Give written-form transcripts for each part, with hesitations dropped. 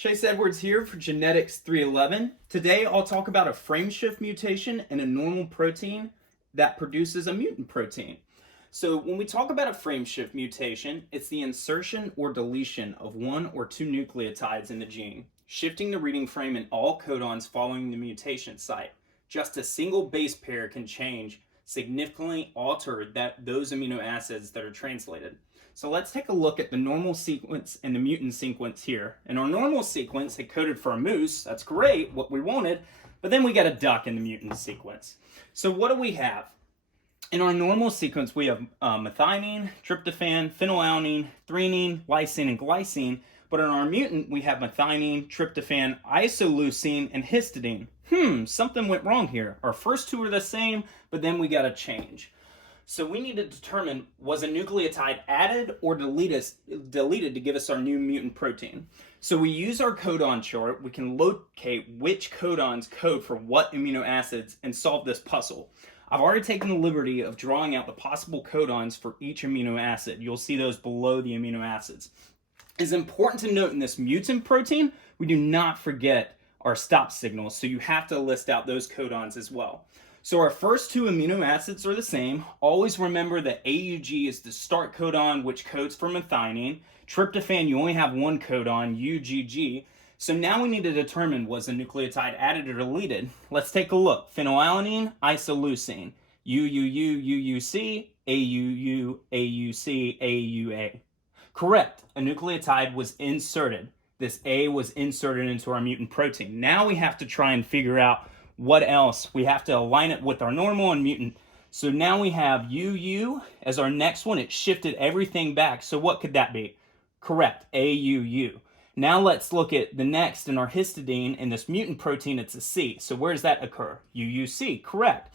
Chase Edwards here for Genetics 311. Today I'll talk about a frameshift mutation in a normal protein that produces a mutant protein. So when we talk about a frameshift mutation, it's the insertion or deletion of one or two nucleotides in the gene, shifting the reading frame in all codons following the mutation site. Just a single base pair can change, significantly alter those amino acids that are translated. So let's take a look at the normal sequence and the mutant sequence here. In our normal sequence, it coded for a moose. That's great, what we wanted. But then we got a duck in the mutant sequence. So what do we have? In our normal sequence, we have methionine, tryptophan, phenylalanine, threonine, lysine, and glycine. But in our mutant, we have methionine, tryptophan, isoleucine, and histidine. Something went wrong here. Our first two are the same, but then we got a change. So we need to determine, was a nucleotide added or deleted to give us our new mutant protein? So we use our codon chart. We can locate which codons code for what amino acids and solve this puzzle. I've already taken the liberty of drawing out the possible codons for each amino acid. You'll see those below the amino acids. It's important to note in this mutant protein, we do not forget our stop signals, so you have to list out those codons as well. So our first two amino acids are the same. Always remember that AUG is the start codon, which codes for methionine. Tryptophan, you only have one codon, UGG. So now we need to determine, was a nucleotide added or deleted? Let's take a look. Phenylalanine, isoleucine. UUU, UUC, AUU, AUC, AUA. Correct. A nucleotide was inserted. This A was inserted into our mutant protein. Now we have to try and figure out what else. We have to align it with our normal and mutant. So now we have UU as our next one. It shifted everything back. So what could that be? Correct, AUU. Now let's look at the next in our histidine. In this mutant protein, it's a C. So where does that occur? UUC, correct.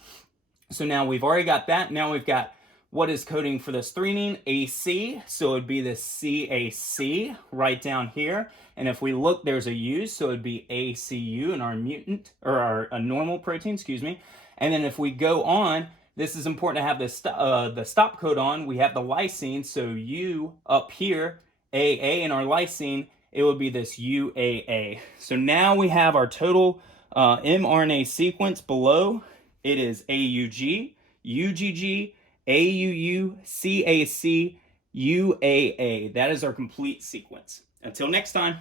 So now we've already got that. Now we've got what is coding for this threonine? AC. So it would be this CAC right down here. And if we look, there's a U, so it would be ACU in our mutant, or our normal protein, excuse me. And then if we go on, this is important to have the stop codon. We have the lysine, so U up here, AA in our lysine, it would be this UAA. So now we have our total mRNA sequence below. It is AUG, UGG, AUU, CAC, UAA. That is our complete sequence. Until next time.